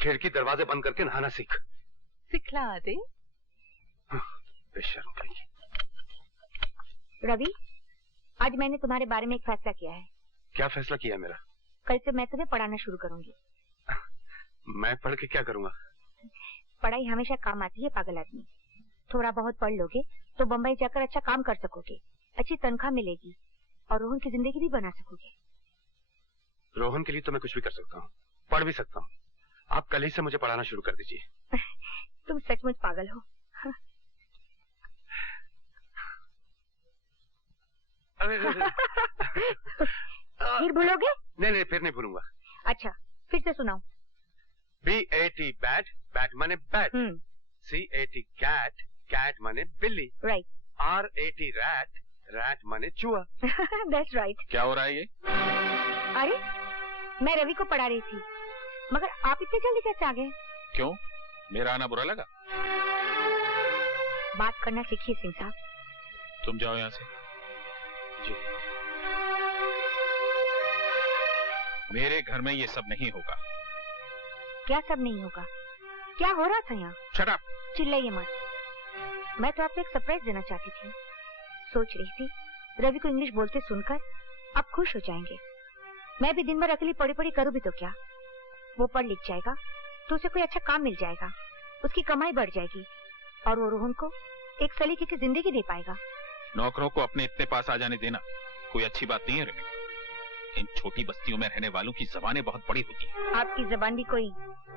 खिड़की दरवाजे बंद करके नहाना सीख। सिखला दे। बेशर्म कहीं। रवि, आज मैंने तुम्हारे बारे में एक फैसला किया है। क्या फैसला किया मेरा? कल से मैं तुम्हें पढ़ाना शुरू करूंगी। मैं पढ़ के क्या करूंगा? पढ़ाई हमेशा काम आती है पागल आदमी। थोड़ा बहुत पढ़ लोगे तो बम्बई जाकर अच्छा काम कर सकोगे, अच्छी तनख्वाह मिलेगी और रोहन की जिंदगी भी बना सकोगे। रोहन के लिए तो मैं कुछ भी कर सकता हूँ, पढ़ भी सकता हूँ। आप कल ही से मुझे पढ़ाना शुरू कर दीजिए। तुम सचमुच पागल हो। फिर भूलोगे? नहीं, फिर नहीं भूलूंगा। अच्छा, फिर से सुनाओ। BAT बैट, बैट माने बैट। CAT कैट, कैट माने बिल्ली। राइट। RAT रैट, रैट माने चूहा। That's right। क्या हो रहा है ये? अरे, मैं रवि को पढ़ा रही थी, मगर आप इतनी जल्दी कैसे आ गए? क्यों? मेरा आना बुरा लगा? बात करना सीखिए सिंह साहब। तुम जाओ यहाँ से। जी। मेरे घर में ये सब नहीं होगा। क्या सब नहीं होगा? क्या हो रहा था यहाँ? Shut up! चिल्लाइए मत। मैं तो आपको एक सरप्राइज देना चाहती थी। सोच रही थी रवि को इंग्लिश बोलते सुनकर आप खुश हो जाएंगे। मैं भी दिन भर अकेली पढ़ी पढ़ी करूँ भी तो क्या? वो पढ़ लिख जाएगा तो उसे कोई अच्छा काम मिल जाएगा, उसकी कमाई बढ़ जाएगी और वो रोहन को एक सलीके की जिंदगी दे पाएगा। नौकरों को अपने इतने पास आ जाने देना कोई अच्छी बात नहीं है रवि। इन छोटी बस्तियों में रहने वालों की जबानें बहुत बड़ी होती हैं। आपकी जबान भी कोई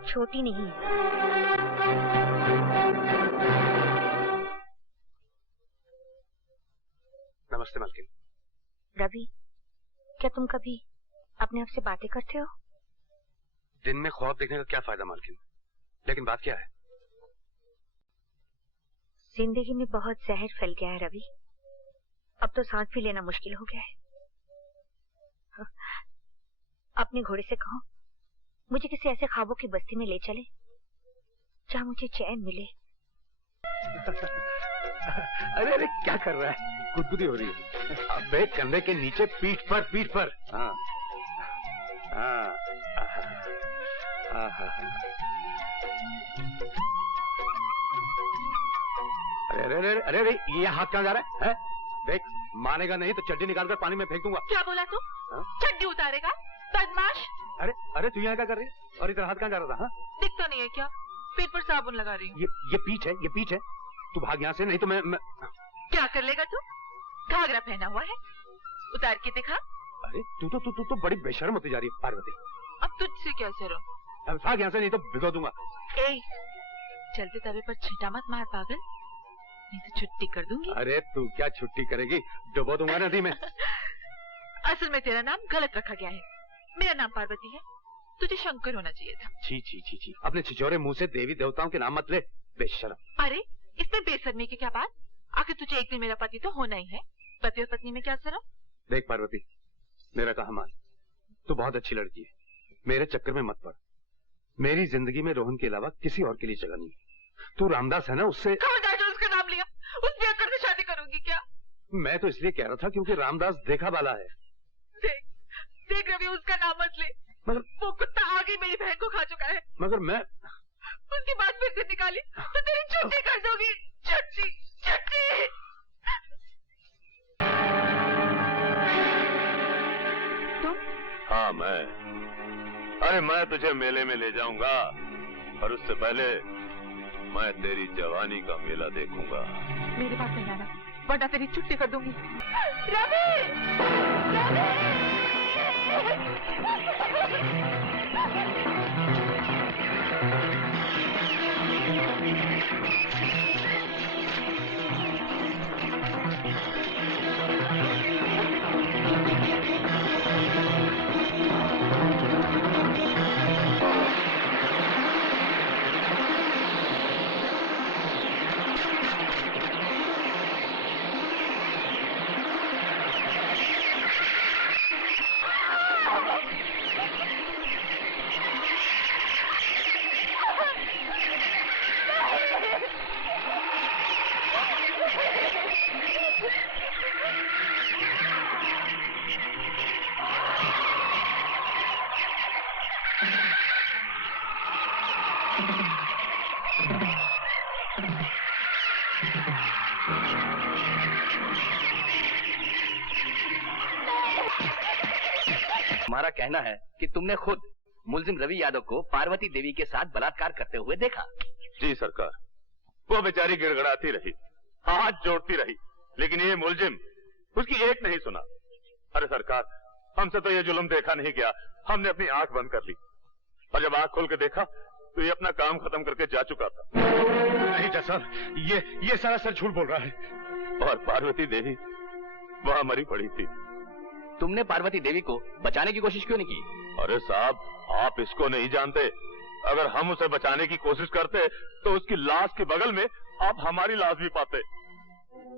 छोटी नहीं है। नमस्ते मालकिन। रवि, क्या तुम कभी अपने आप से बातें करते हो? दिन में ख्वाब देखने का क्या फायदा मालकिन? लेकिन बात क्या है? जिंदगी में बहुत जहर फैल गया है रवि। अब तो सांस भी लेना मुश्किल हो गया है। अपने घोड़े से कहो मुझे किसी ऐसे ख्वाबों की बस्ती में ले चले जहाँ मुझे चैन मिले। अरे क्या कर रहा है? गुदगुदी हो रही है। अबे कंधे के नीचे, पीठ पर। हाँ। अरे ये हाथ कहाँ जा रहा है? देख, मानेगा नहीं तो चड्डी निकालकर पानी में फेंक दूंगा। क्या बोला तू? चड्डी उतारेगा? बदमाश! अरे तू यहाँ क्या कर रही? और इधर हाथ कहाँ जा रहा था? दिखता नहीं है क्या? पेट पर साबुन लगा रही हूँ। ये पीठ है। तू भाग यहाँ से, नहीं तो मैं क्या कर लेगा तू? घाघरा पहना हुआ है, उतार के दिखा। अरे तू तो बड़ी बेशर्म होती जा रही है पार्वती। अब तुझसे क्या शर्म? अब भाग यहाँ से, नहीं तो भिगो दूंगा। चलते तवे पर छींटा मत मार पागल, नहीं तो छुट्टी कर दूंगी। अरे तू क्या छुट्टी करेगी? डुबो दूंगा नदी में। असल में तेरा नाम गलत रखा गया है। मेरा नाम पार्वती है, तुझे शंकर होना चाहिए था। छी। अपने छिछोरे मुंह से देवी देवताओं के नाम मत ले, बेशर्म। अरे इसमें बेशर्मी की क्या बात? आखिर तुझे एक दिन मेरा पति तो होना ही है। पति और पत्नी में क्या शर्म? देख पार्वती, मेरा कहा मान, तू बहुत अच्छी लड़की है, मेरे चक्कर में मत पड़। मेरी जिंदगी में रोहन के अलावा किसी और के लिए जगह नहीं। तू रामदास है ना, उससे उसका नाम लिया, उससे आकर से शादी करूंगी क्या? मैं तो इसलिए कह रहा था क्योंकि रामदास देखा वाला है। देख रवि, उसका नाम मत ले। मगर वो कुत्ता आगे मेरी बहन को खा चुका है। मगर मैं उसकी बात फिर से निकाली तो तेरी छुट्टी कर दोगी। छुट्टी छुट्टी। तुम? हाँ मैं। अरे मैं तुझे मेले में ले जाऊंगा, और उससे पहले मैं तेरी जवानी का मेला देखूंगा। मेरे पास नहीं आना, वरना तेरी छुट्टी कर दूंगी। रवि! रवि! हमारा कहना है कि तुमने खुद मुलजिम रवि यादव को पार्वती देवी के साथ बलात्कार करते हुए देखा। जी सरकार, वो बेचारी गिड़गड़ाती रही, हाथ जोड़ती रही, लेकिन ये मुलजिम उसकी एक नहीं सुना। अरे सरकार, हमसे तो ये जुल्म देखा नहीं गया, हमने अपनी आंख बंद कर ली, और जब आंख खोल के देखा तो ये अपना काम खत्म करके जा चुका था। नहीं जज साहब, ये सरासर झूठ बोल रहा है। और पार्वती देवी वहां मरी पड़ी थी। तुमने पार्वती देवी को बचाने की कोशिश क्यों नहीं की? अरे साहब, आप इसको नहीं जानते। अगर हम उसे बचाने की कोशिश करते तो उसकी लाश के बगल में आप हमारी लाश भी पाते।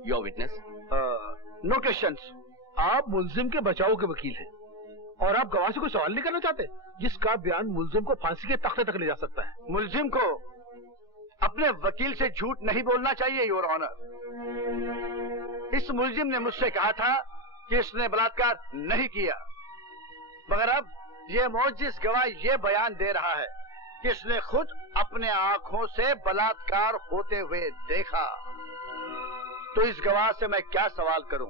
Your witness. No questions. आप मुलजिम के बचाव के वकील हैं और आप गवाह से कोई सवाल नहीं करना चाहते जिसका बयान मुलजिम को फांसी के तख्ते तक ले जा सकता है। मुलजिम को अपने वकील से झूठ नहीं बोलना चाहिए योर ऑनर। इस मुलजिम ने मुझसे कहा था कि इसने बलात्कार नहीं किया, मगर अब ये मोजिज़ गवाह ये बयान दे रहा है कि इसने खुद अपने आंखों से बलात्कार होते हुए देखा। तो इस गवाह से मैं क्या सवाल करूं?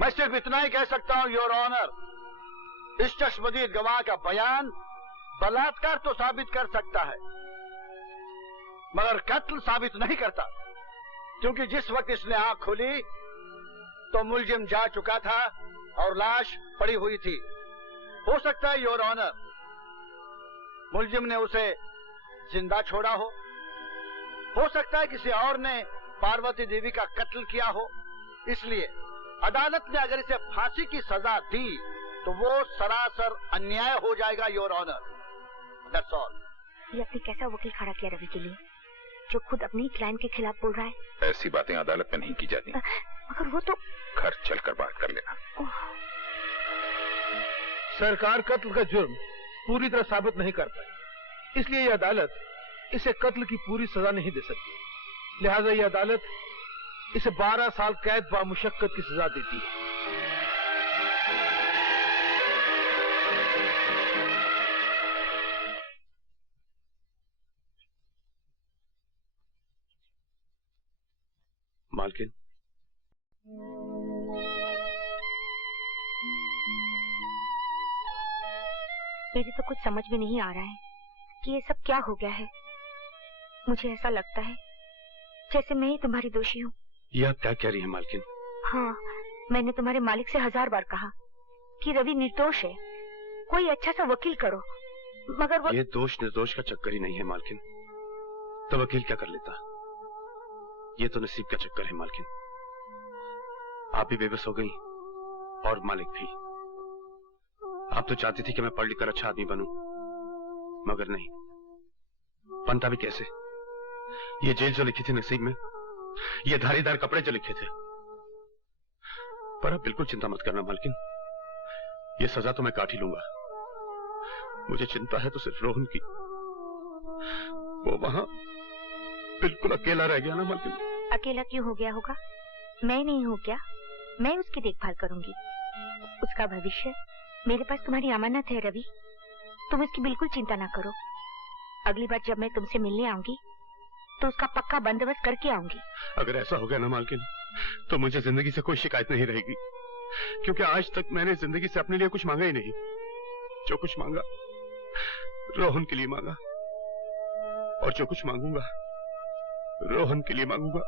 मैं सिर्फ इतना ही कह सकता हूं योर ऑनर, इस चश्मदीद गवाह का बयान बलात्कार तो साबित कर सकता है मगर कत्ल साबित नहीं करता, क्योंकि जिस वक्त इसने आंख खोली तो मुलजिम जा चुका था और लाश पड़ी हुई थी। हो सकता है योर ऑनर मुलजिम ने उसे जिंदा छोड़ा हो सकता है किसी और ने पार्वती देवी का कत्ल किया हो। इसलिए अदालत ने अगर इसे फांसी की सजा दी तो वो सरासर अन्याय हो जाएगा योर ऑनर। That's all. ये अपने कैसा वकील खड़ा किया रवि के लिए, जो खुद अपनी क्लाइंट के खिलाफ बोल रहा है। ऐसी बातें अदालत में नहीं की जाती। मगर वो तो घर चलकर बात कर लेना। सरकार कत्ल का जुर्म पूरी तरह साबित नहीं कर पाई, इसलिए ये अदालत इसे कत्ल की पूरी सजा नहीं दे सकती। लिहाजा ये अदालत इसे 12 साल कैद बामुशक्कत की सजा देती है। मालकिन, मेरी तो कुछ समझ में नहीं आ रहा है कि ये सब क्या हो गया है। मुझे ऐसा लगता है जैसे मैं ही तुम्हारी दोषी हूँ। ये आप क्या कह रही हैं मालकिन? हाँ, मैंने तुम्हारे मालिक से 1000 बार कहा कि रवि निर्दोष है, कोई अच्छा सा वकील करो, मगर वो... ये दोष निर्दोष का चक्कर ही नहीं है मालकिन, तो वकील क्या कर लेता? ये तो नसीब का चक्कर है मालकिन। आप भी बेबस हो गई और मालिक भी। आप तो चाहती थी कि मैं पढ़ लिख कर अच्छा आदमी बनूं, मगर नहीं। बनता भी कैसे? ये जेल जो लिखी थी नसीब में, ये धारीदार कपड़े जो लिखे थे। पर आप बिल्कुल चिंता मत करना मालकिन, ये सजा तो मैं काट ही लूंगा। मुझे चिंता है तो सिर्फ रोहन की। वो वहां बिल्कुल अकेला रह गया ना मालकिन। अकेला क्यों हो गया होगा? मैं नहीं हूँ क्या? मैं उसकी देखभाल करूंगी। उसका भविष्य मेरे पास तुम्हारी अमानत है रवि। तुम इसकी बिल्कुल चिंता ना करो। अगली बार जब मैं तुमसे मिलने आऊंगी तो उसका पक्का बंदोबस्त करके आऊंगी। अगर ऐसा हो गया ना मालकिन, तो मुझे जिंदगी से कोई शिकायत नहीं रहेगी, क्योंकि आज तक मैंने जिंदगी से अपने लिए कुछ मांगा ही नहीं। जो कुछ मांगा रोहन के लिए मांगा, और जो कुछ मांगूंगा रोहन के लिए मांगूंगा।